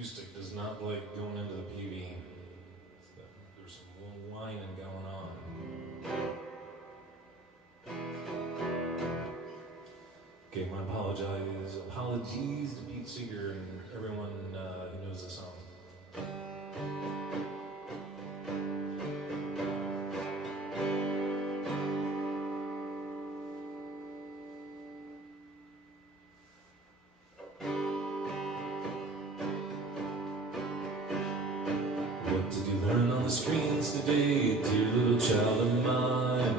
acoustic does not like going into the PV. There's some little whining going on. Okay, my apologies to Pete Seeger and everyone who knows the song. What did you learn on the screens today, dear little child of mine?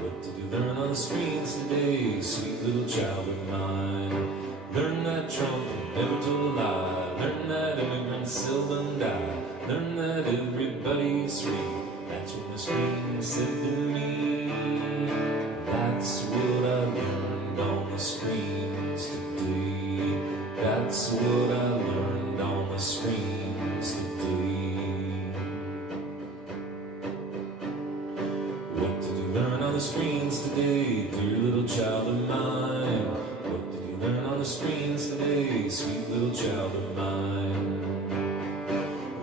What did you learn on the screens today, sweet little child of mine? Learn that Trump never told a lie. Learn that immigrants seldom die. Learn that everybody's free. That's what the screen said to me. That's what I learned on the screens today. That's what I learned on the screens today. What did you learn on the screens today, dear little child of mine? What did you learn on the screens today, sweet little child of mine?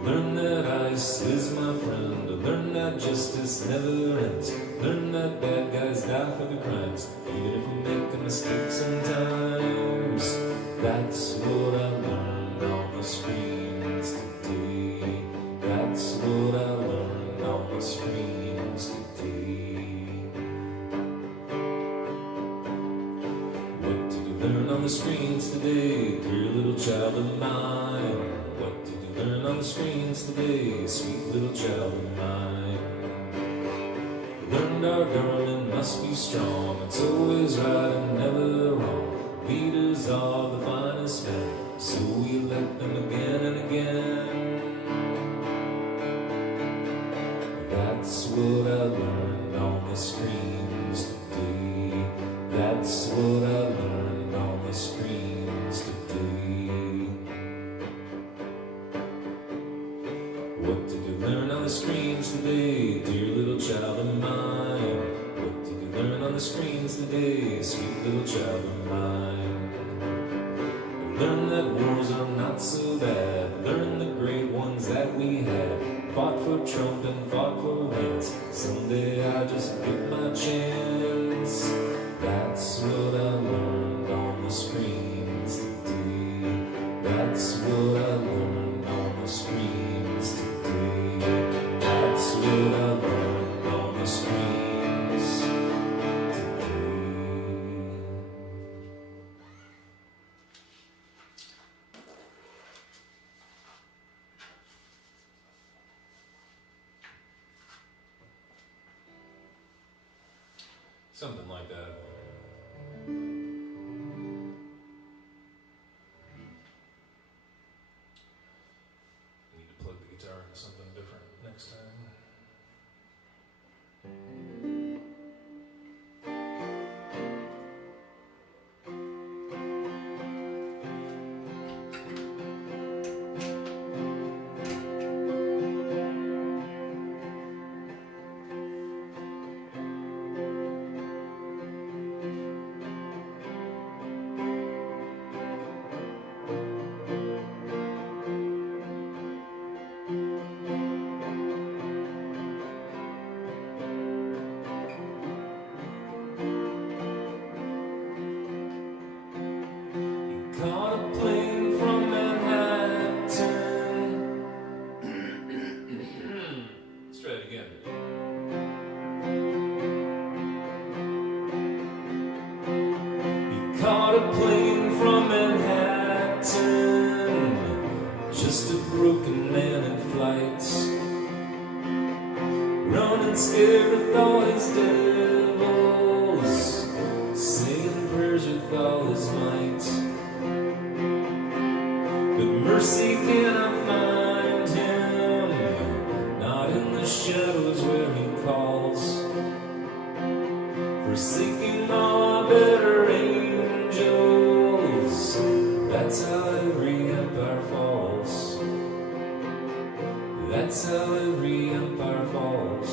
Learn that ICE is my friend. Learn that justice never ends. Learn that bad guys die for the crimes, even if we make a mistake sometimes. That's what I learned on the screens today. That's what I learned on the screens today. What did you learn on the screens today, dear little child of mine? What did you learn on the screens today, sweet little child of mine? Learned our government must be strong, it's always right and never wrong. Leaders are the finest men, so we elect them again and again. That's what I learned on the screens today. That's what I learned on the screens today. What did you learn on the screens today, dear little child of mine? What did you learn on the screens today, sweet little child of mine? Learn that wars are not so bad. Learn the great ones that we had. Fought for Trump and fought for Vance. Someday I just get my chance. That's what I learned on the screens today. That's what I learned on the screens today. That's what I learned on the screens today. Something like that. I need to plug the guitar into something different next time. Caught a plane from Manhattan. Let's try it again. He caught a plane from Manhattan, just a broken man in flight, running scared with all his devils, saying prayers with all his might. But mercy cannot find him, not in the shadows where he calls, forsaking all better angels. That's how every empire falls. That's how every empire falls.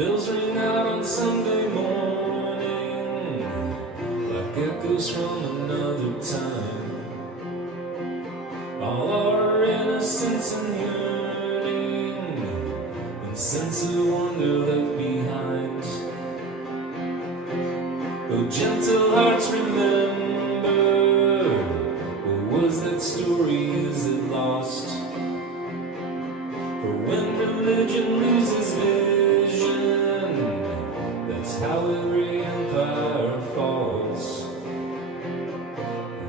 bells ring out on Sunday morning like echoes from another time. All our innocence and yearning and sense of wonder left behind. Oh, gentle hearts, remember, what was that story? Is it lost? For when religion loses vision, that's how every empire falls.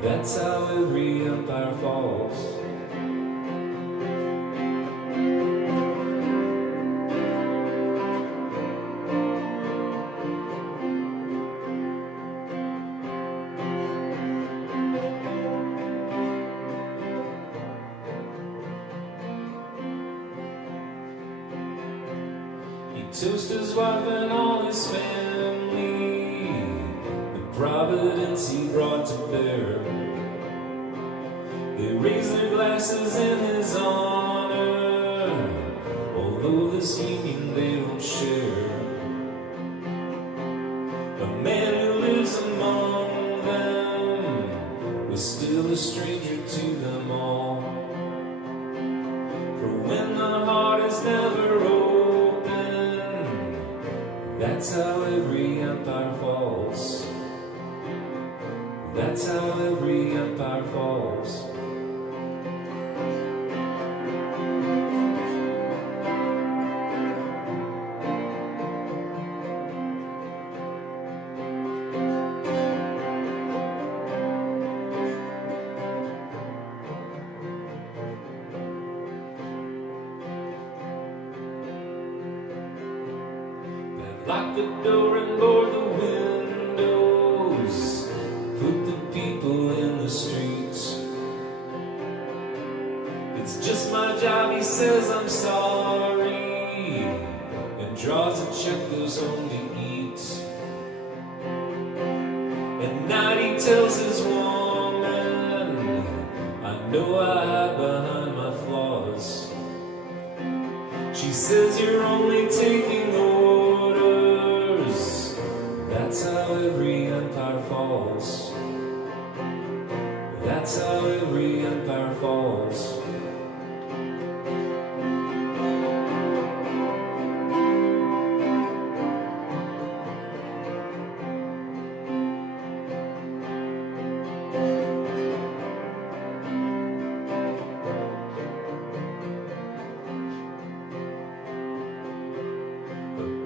That's how every empire falls. He toasted his wife and all his family, the providence he brought to bear. They raised their glasses in his honor, although this union they don't share. A man who lives among them was still a stranger to them all. For when the heart is never open, that's how every empire falls. That's how every empire falls. Lock the door and board the windows, put the people in the streets. It's just my job, he says I'm sorry, and draws a check, goes home to eat. At night he tells his woman, I know I hide behind my flaws. She says you're only taking orders. That's how every empire falls. That's how every empire falls.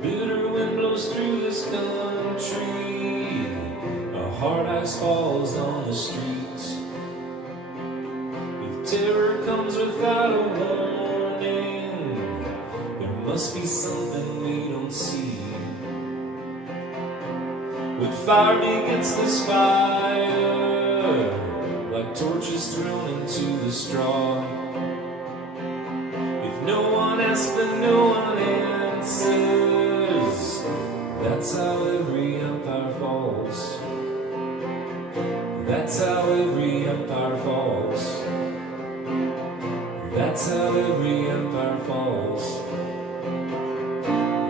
Bitter wind blows through this country, a hard ice falls on the streets. If terror comes without a warning, there must be something we don't see. When fire begins this fire, like torches thrown into the straw. If no one asks, then no one answers. That's how every empire falls. That's how every empire falls. That's how every empire falls.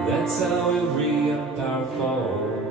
That's how every empire falls.